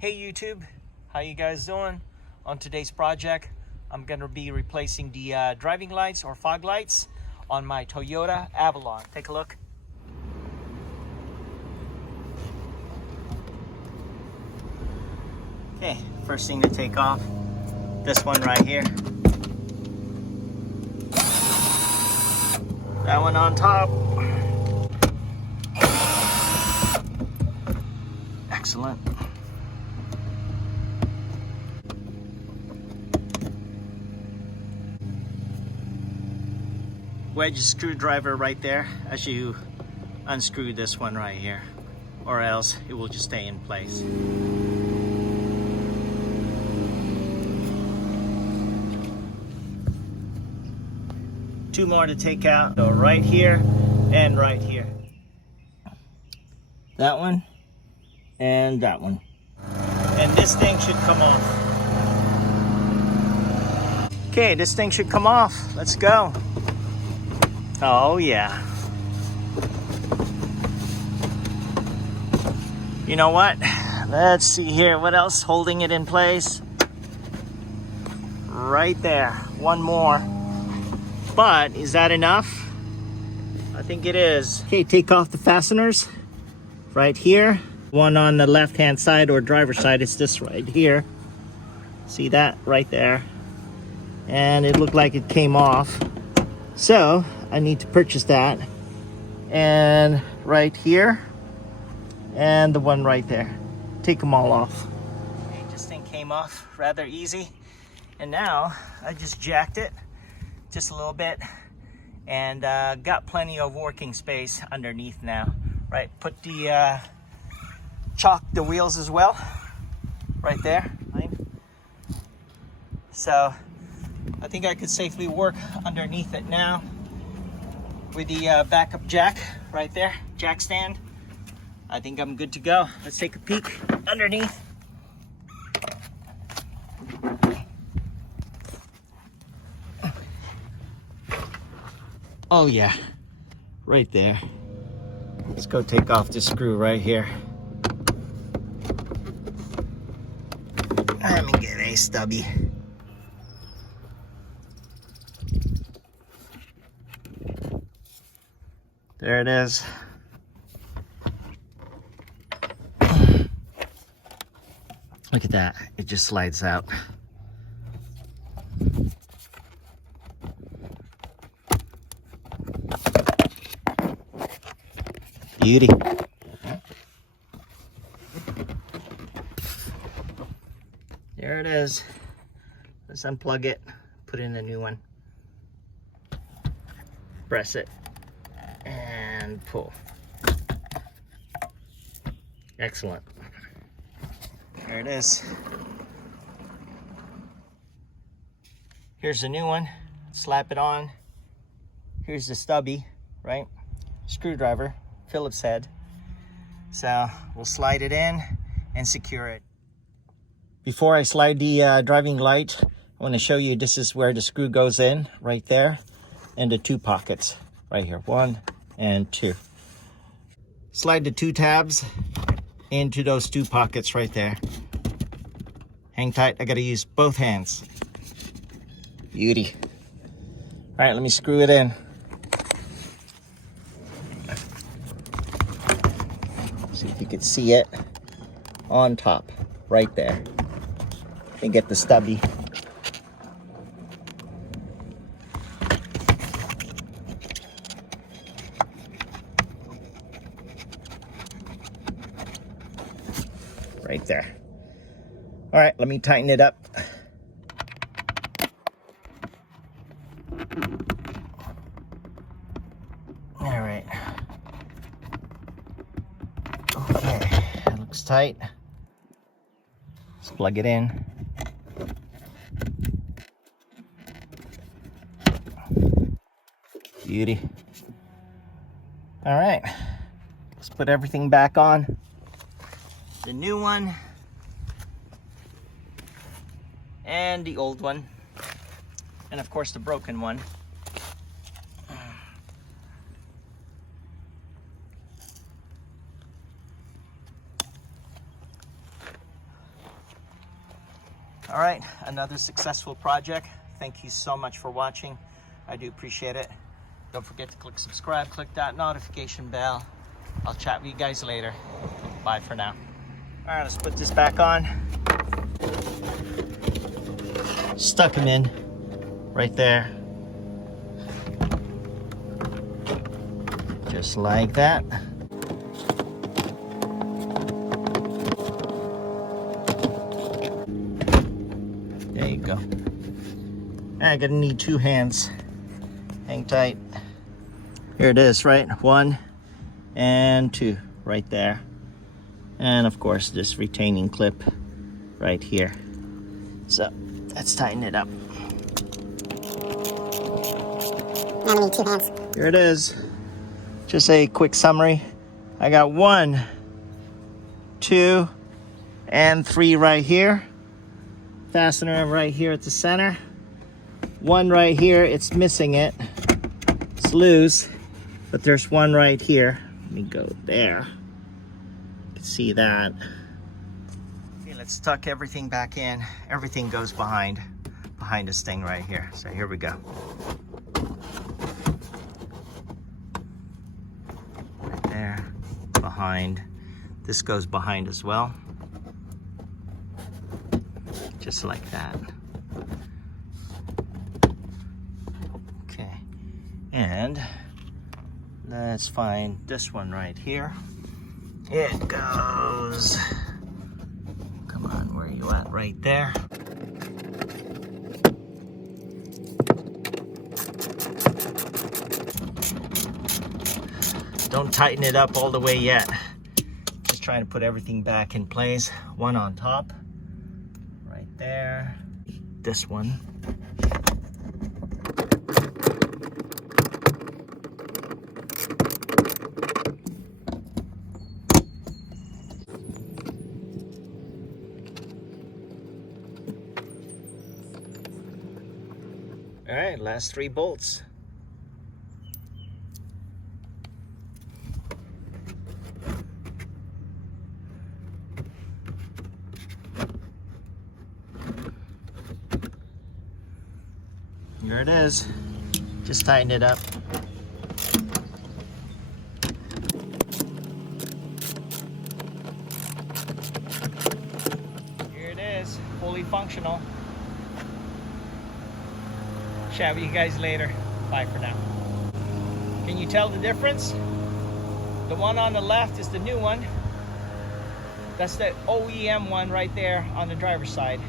Hey YouTube, how you guys doing? On today's project, I'm gonna be replacing the driving lights or fog lights on my Toyota Avalon. Take a look. Okay, first thing to take off, this one right here. That one on top. Excellent. Wedge screwdriver right there as you unscrew this one right here, or else it will just stay in place. Two more to take out. So right here and right here. That one and that one. And this thing should come off. Okay, this thing should come off. Let's go. Oh yeah. You know what? Let's see here. What else holding it in place? Right there. One more. But is that enough? I think it is. Okay, take off the fasteners right here. One on the left hand side or driver's side is this right here. See that right there? And it looked like it came off. So I need to purchase that. And right here and the one right there. Take them all off. Okay, this thing came off rather easy. And now I just jacked it just a little bit and got plenty of working space underneath now. Right, put the chalk the wheels as well right there. So I think I could safely work underneath it now with the backup jack right there, jack stand. I think I'm good to go. Let's take a peek underneath. Oh yeah, right there. Let's go take off this screw right here. Let me get a stubby. There it is. Look at that, it just slides out. Beauty. There it is. Let's unplug it, put in a new one. Press it and pull. Excellent. There it is. Here's the new one. Slap it on. Here's the stubby, right? Screwdriver, Phillips head. So we'll slide it in and secure it. Before I slide the driving light, I want to show you this is where the screw goes in, right there, and the two pockets right here, 1 and 2. Slide the 2 tabs into those 2 pockets right there. Hang tight, I gotta use both hands. Beauty. All right, let me screw it in. See if you can see it on top, right there. And get the stubby. Right there. All right, let me tighten it up. All right. Okay, that looks tight. Let's plug it in. Beauty. All right, let's put everything back on. The new one and the old one, and of course the broken one. All right, another successful project. Thank you so much for watching. I do appreciate it. Don't forget to click subscribe, click that notification bell. I'll chat with you guys later. Bye for now. All right, let's put this back on. Stuck him in right there. Just like that. There you go. I'm gonna need 2 hands. Hang tight. Here it is, right? 1 and 2 right there. And of course, this retaining clip right here. So let's tighten it up. Now we need 2 hands. Here it is. Just a quick summary. I got 1, 2, and 3 right here. Fastener right here at the center. 1 right here, it's missing it. It's loose, but there's 1 right here. Let me go there. You can see that. Okay, let's tuck everything back in. Everything goes behind this thing right here. So here we go. Right there, behind. This goes behind as well. Just like that. Okay, and let's find this one right here. It goes, come on, where are you at? Right there. Don't tighten it up all the way yet. Just trying to put everything back in place. 1 on top. There, this one. All right, last 3 bolts. Here it is. Just tighten it up. Here it is, fully functional. Chat with you guys later. Bye for now. Can you tell the difference? The one on the left is the new one. That's the OEM one right there on the driver's side.